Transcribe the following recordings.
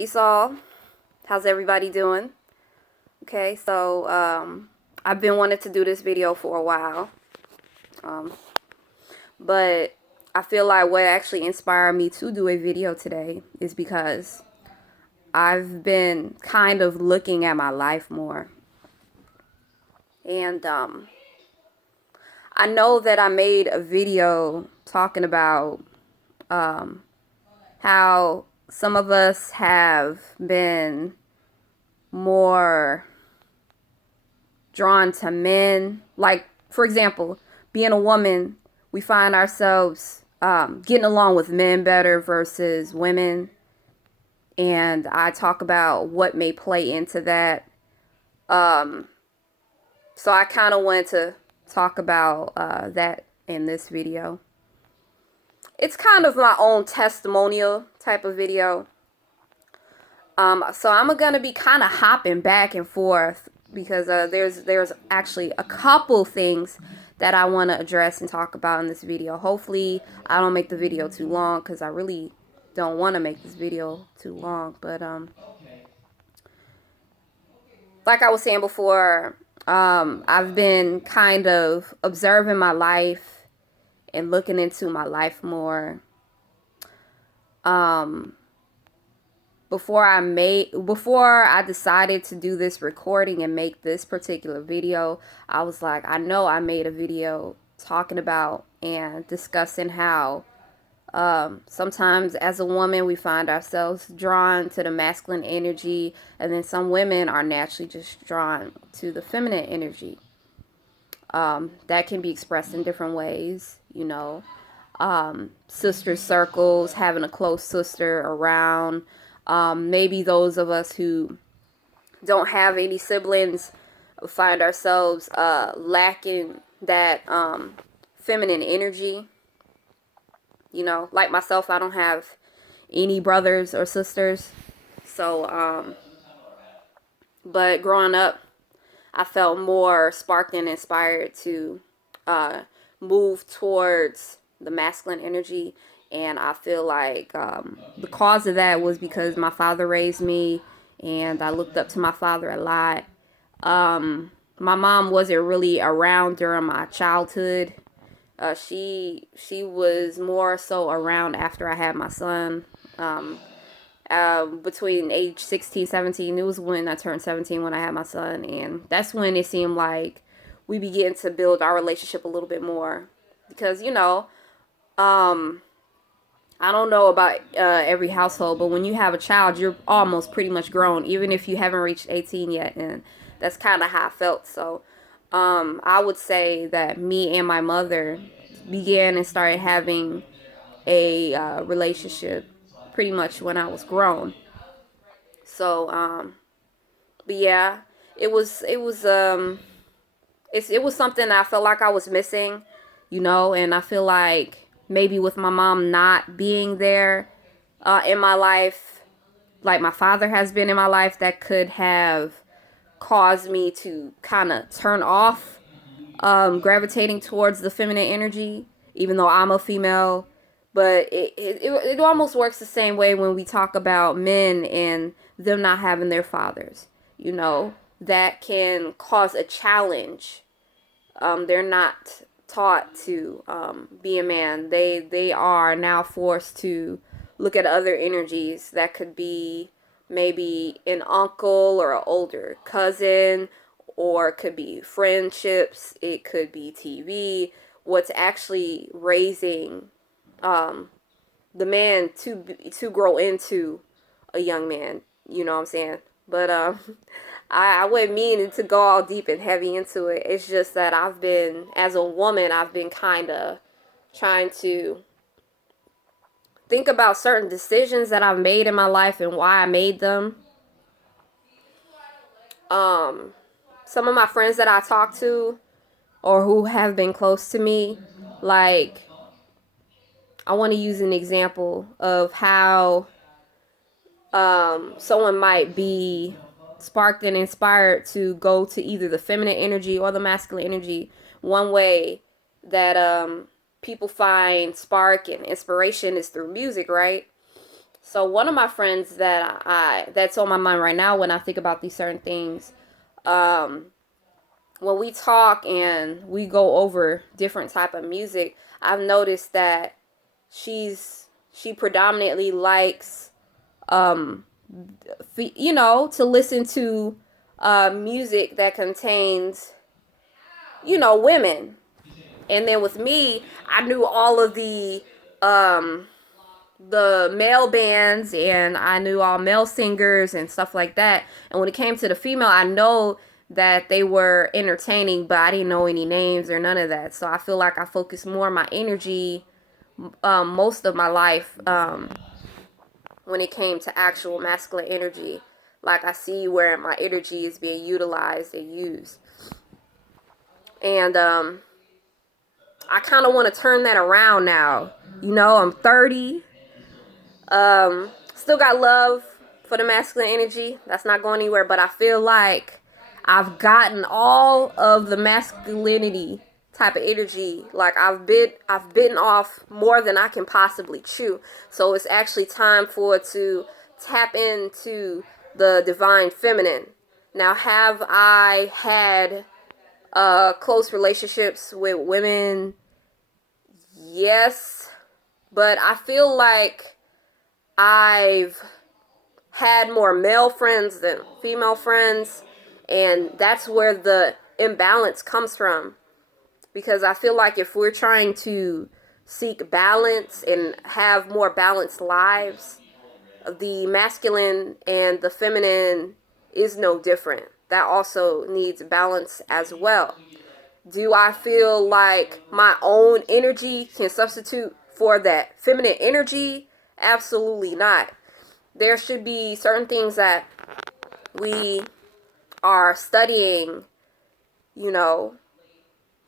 Peace all. How's everybody doing? Okay, so I've been wanting to do this video for a while. But I feel like what actually inspired me to do a video today is because I've been kind of looking at my life more. And I know that I made a video talking about how some of us have been more drawn to men. Like, for example, being a woman, we find ourselves getting along with men better versus women. And I talk about what may play into that. So I kind of wanted to talk about that in this video. It's kind of my own testimonial type of video. So I'm going to be kind of hopping back and forth because there's actually a couple things that I want to address and talk about in this video. Hopefully I don't make the video too long because I really don't want to make this video too long. But like I was saying before, I've been kind of observing my life and looking into my life more. Before I decided to do this recording and make this particular video, I was like, I know I made a video talking about and discussing how sometimes as a woman we find ourselves drawn to the masculine energy, and then some women are naturally just drawn to the feminine energy. That can be expressed in different ways, you know. Sister circles, having a close sister around. Maybe those of us who don't have any siblings find ourselves lacking that feminine energy. You know, like myself, I don't have any brothers or sisters. So, but growing up, I felt more sparked and inspired to move towards the masculine energy. And I feel like the cause of that was because my father raised me, and I looked up to my father a lot. My mom wasn't really around during my childhood. She was more so around after I had my son. Between age 16, 17, it was when I turned 17 when I had my son. And that's when it seemed like we began to build our relationship a little bit more. Because, you know, I don't know about every household, but when you have a child, you're almost pretty much grown, even if you haven't reached 18 yet. And that's kind of how I felt. So I would say that me and my mother began and started having a relationship pretty much when I was grown. So, but yeah, it was something I felt like I was missing, you know, and I feel like maybe with my mom not being there in my life, like my father has been in my life, that could have caused me to kind of turn off gravitating towards the feminine energy, even though I'm a female. But it almost works the same way when we talk about men and them not having their fathers. You know, that can cause a challenge. They're not taught to be a man. They are now forced to look at other energies that could be maybe an uncle or an older cousin, or it could be friendships, it could be TV. What's actually raising the man to grow into a young man, you know what I'm saying? But I wouldn't mean to go all deep and heavy into it. It's just that as a woman, I've been kind of trying to think about certain decisions that I've made in my life and why I made them. Some of my friends that I talk to or who have been close to me, like, I want to use an example of how someone might be sparked and inspired to go to either the feminine energy or the masculine energy. One way that people find spark and inspiration is through music, right? So one of my friends that's on my mind right now when I think about these certain things, um, when we talk and we go over different type of music, I've noticed that she predominantly likes, um, to listen to music that contains, women. And then with me, I knew all of the male bands, and I knew all male singers and stuff like that. And when it came to the female, I know that they were entertaining, but I didn't know any names or none of that. So I feel like I focused more of my energy, most of my life, when it came to actual masculine energy. Like I see where my energy is being utilized and used. And I kind of want to turn that around now. I'm 30. Still got love for the masculine energy. That's not going anywhere. But I feel like I've gotten all of the masculinity type of energy. Like I've bitten off more than I can possibly chew. So it's actually time for it to tap into the divine feminine. Now, have I had close relationships with women? Yes. But I feel like I've had more male friends than female friends, and that's where the imbalance comes from. Because I feel like if we're trying to seek balance and have more balanced lives, the masculine and the feminine is no different. That also needs balance as well. Do I feel like my own energy can substitute for that feminine energy? Absolutely not. There should be certain things that we are studying, you know,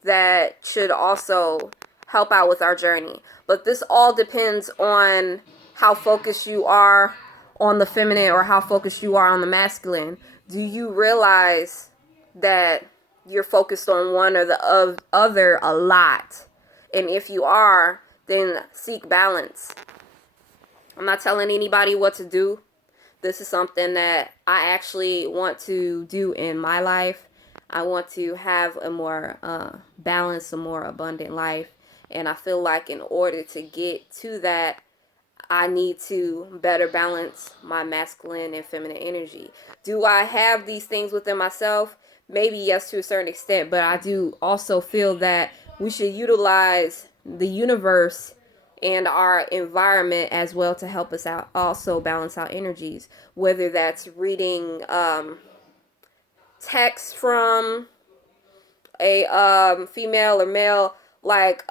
that should also help out with our journey. But this all depends on how focused you are on the feminine or how focused you are on the masculine. Do you realize that you're focused on one or the other a lot? And if you are, then seek balance. I'm not telling anybody what to do. This is something that I actually want to do in my life. I want to have a more balanced, a more abundant life. And I feel like in order to get to that, I need to better balance my masculine and feminine energy. Do I have these things within myself? Maybe yes, to a certain extent, but I do also feel that we should utilize the universe and our environment as well to help us out, also balance our energies, whether that's reading text from a female or male, like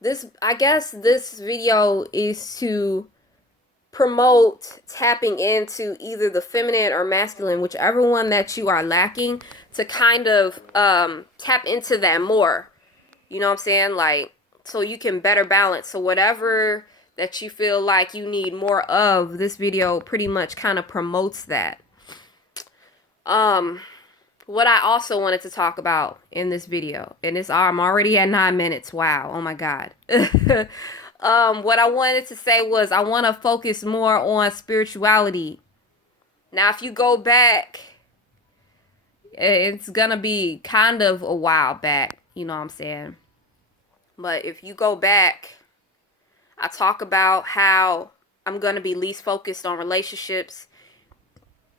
this. I guess this video is to promote tapping into either the feminine or masculine, whichever one that you are lacking, to kind of tap into that more. You know what I'm saying? Like, so you can better balance. So whatever that you feel like you need more of, this video pretty much kind of promotes that. What I also wanted to talk about in this video, and I'm already at 9 minutes. Wow. Oh my God. What I wanted to say was I want to focus more on spirituality. Now, if you go back, it's gonna be kind of a while back, you know what I'm saying? But if you go back, I talk about how I'm gonna be least focused on relationships,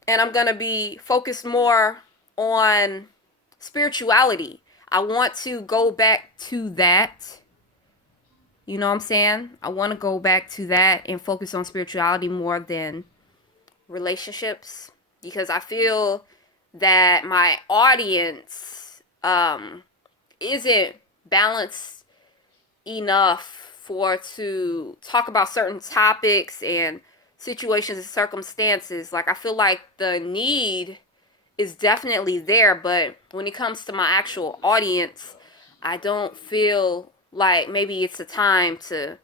and I'm gonna be focused more on spirituality. I want to go back to that. You know what I'm saying? I want to go back to that and focus on spirituality more than relationships, because I feel that my audience isn't balanced enough to talk about certain topics and situations and circumstances. Like, I feel like the need is definitely there, but when it comes to my actual audience, I don't feel like maybe it's a time to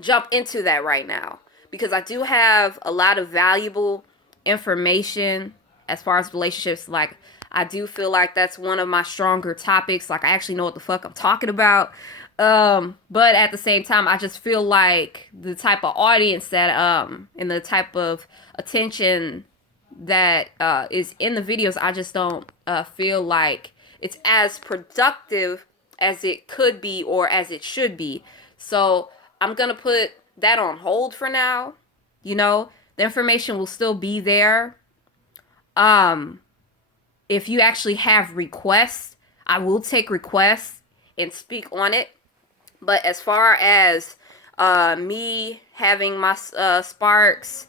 jump into that right now, because I do have a lot of valuable information as far as relationships. Like, I do feel like that's one of my stronger topics. Like, I actually know what the fuck I'm talking about. But at the same time, I just feel like the type of audience that and the type of attention that is in the videos, I just don't feel like it's as productive as it could be or as it should be. So I'm gonna put that on hold for now. You know, the information will still be there. Um, if you actually have requests, I will take requests and speak on it. But as far as me having my sparks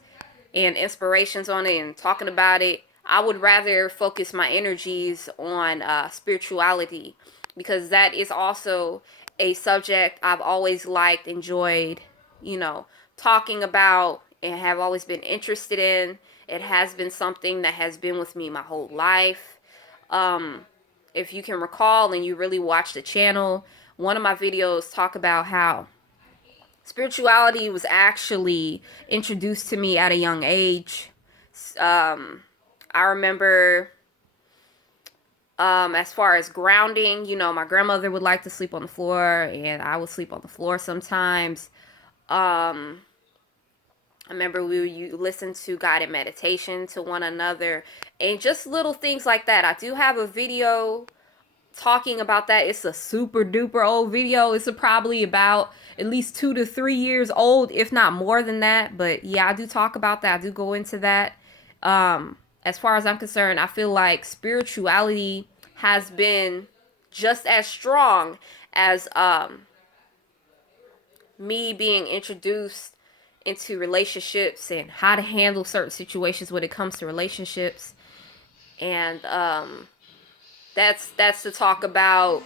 and inspirations on it and talking about it, I would rather focus my energies on spirituality, because that is also a subject I've always liked, enjoyed, you know, talking about, and have always been interested in. It has been something that has been with me my whole life. If you can recall and you really watch the channel, one of my videos talk about how spirituality was actually introduced to me at a young age. I remember, as far as grounding, you know, my grandmother would like to sleep on the floor, and I would sleep on the floor sometimes. I remember we would listen to guided meditation to one another, and just little things like that. I do have a video talking about that. It's a super duper old video. It's probably about at least 2 to 3 years old, if not more than that. But yeah, I do talk about that. I do go into that. As far as I'm concerned, I feel like spirituality has been just as strong as me being introduced into relationships and how to handle certain situations when it comes to relationships. And that's to talk about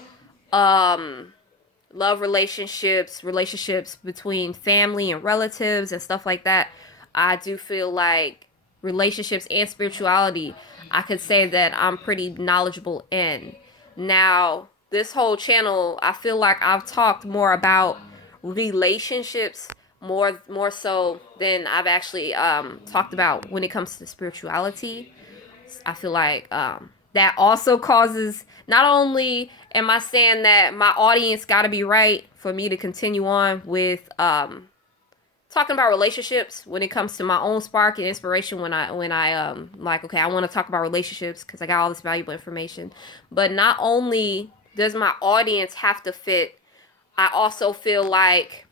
love relationships, relationships between family and relatives and stuff like that. I do feel like relationships and spirituality, I could say that I'm pretty knowledgeable in. Now, this whole channel, I feel like I've talked more about relationships more so than I've actually talked about when it comes to spirituality. I feel like that also causes, not only am I saying that my audience got to be right for me to continue on with talking about relationships when it comes to my own spark and inspiration, when I like, okay, I want to talk about relationships because I got all this valuable information. But not only does my audience have to fit, I also feel like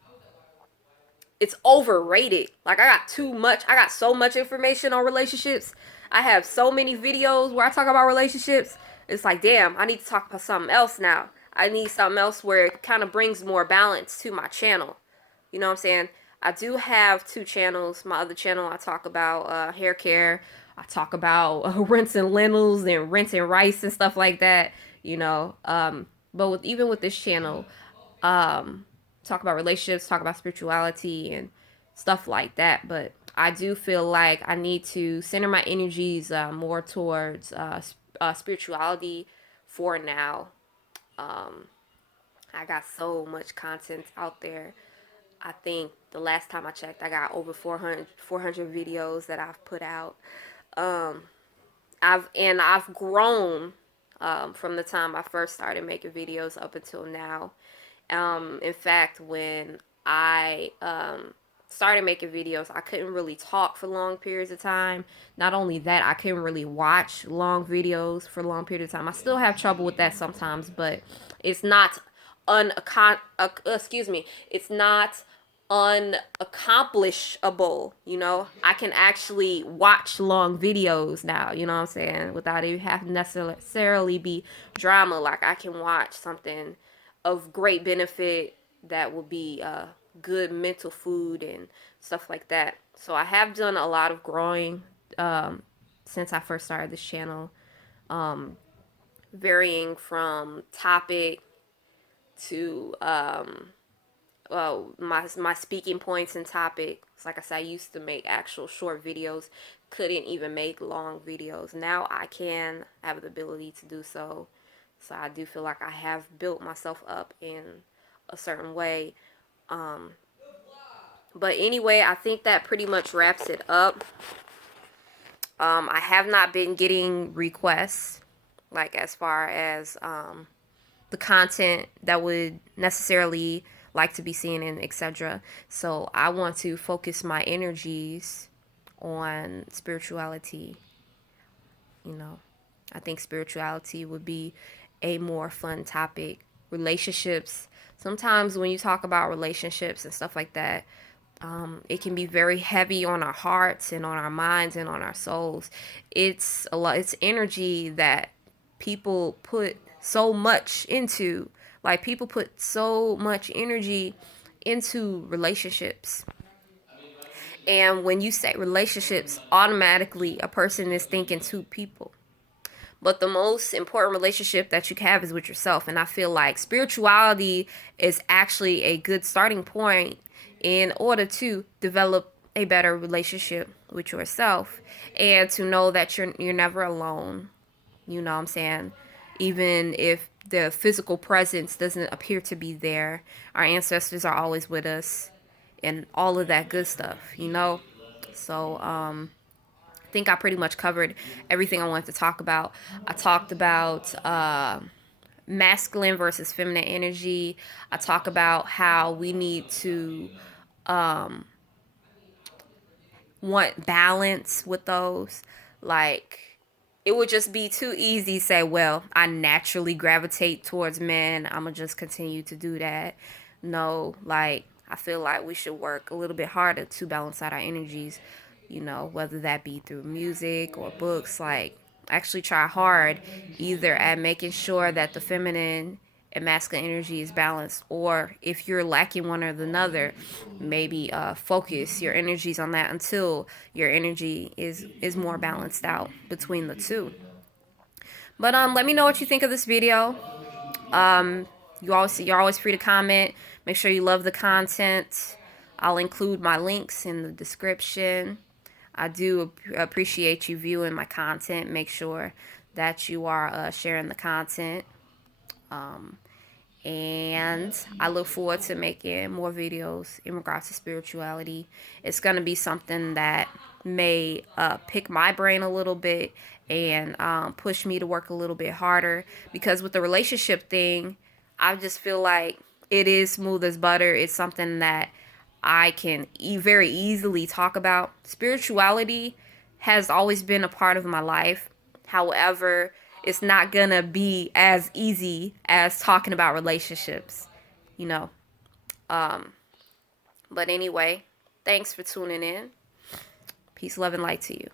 it's overrated. Like, I got too much. I got so much information on relationships. I have so many videos where I talk about relationships. It's like, damn, I need to talk about something else now. I need something else where it kind of brings more balance to my channel. You know what I'm saying? I do have two channels. My other channel, I talk about hair care. I talk about rinsing lentils and rinsing rice and stuff like that. You know, but even with this channel, talk about relationships, talk about spirituality and stuff like that. But I do feel like I need to center my energies more towards spirituality for now. I got so much content out there. I think the last time I checked, I got over 400 videos that I've put out. I've grown from the time I first started making videos up until now. In fact, when I started making videos, I couldn't really talk for long periods of time. Not only that, I couldn't really watch long videos for long periods of time. I still have trouble with that sometimes, but it's not it's not unaccomplishable. You know, I can actually watch long videos now, you know what I'm saying, without it having to necessarily be drama. Like, I can watch something of great benefit that will be good mental food and stuff like that. So I have done a lot of growing since I first started this channel, varying from topic to my speaking points and topics. Like I said, I used to make actual short videos, couldn't even make long videos. Now I can have the ability to do so. So I do feel like I have built myself up in a certain way. But anyway, I think that pretty much wraps it up. I have not been getting requests, like, as far as the content that would necessarily like to be seen and etc. So I want to focus my energies on spirituality. You know, I think spirituality would be a more fun topic. Relationships. Sometimes when you talk about relationships and stuff like that, it can be very heavy on our hearts and on our minds and on our souls. It's a lot. It's energy that people put so much into. Like people put so much energy into relationships. And when you say relationships, automatically a person is thinking two people. But the most important relationship that you can have is with yourself. And I feel like spirituality is actually a good starting point in order to develop a better relationship with yourself and to know that you're never alone. You know what I'm saying? Even if the physical presence doesn't appear to be there, our ancestors are always with us and all of that good stuff, you know? So, I think I pretty much covered everything I wanted to talk about. I talked about masculine versus feminine energy. I talk about how we need to want balance with those. Like, it would just be too easy to say, well, I naturally gravitate towards men. I'm going to just continue to do that. No, like, I feel like we should work a little bit harder to balance out our energies, you know, whether that be through music or books. Like, actually try hard either at making sure that the feminine and masculine energy is balanced, or if you're lacking one or the other, maybe focus your energies on that until your energy is more balanced out between the two. But let me know what you think of this video. You're always free to comment. Make sure you love the content. I'll include my links in the description. I do appreciate you viewing my content. Make sure that you are sharing the content. And I look forward to making more videos in regards to spirituality. It's going to be something that may pick my brain a little bit and push me to work a little bit harder, because with the relationship thing, I just feel like it is smooth as butter. It's something that I can very easily talk about. Spirituality has always been a part of my life. However, it's not gonna be as easy as talking about relationships, you know. But anyway, thanks for tuning in. Peace, love, and light to you.